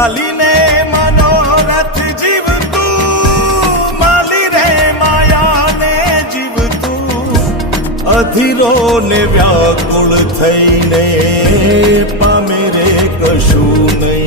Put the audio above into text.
ચાલીને મનોરથ જીવતું, માલી રે માયાને જીવતું, અધીરો ને વ્યાકુળ થઈને પામે રે કશું નહીં.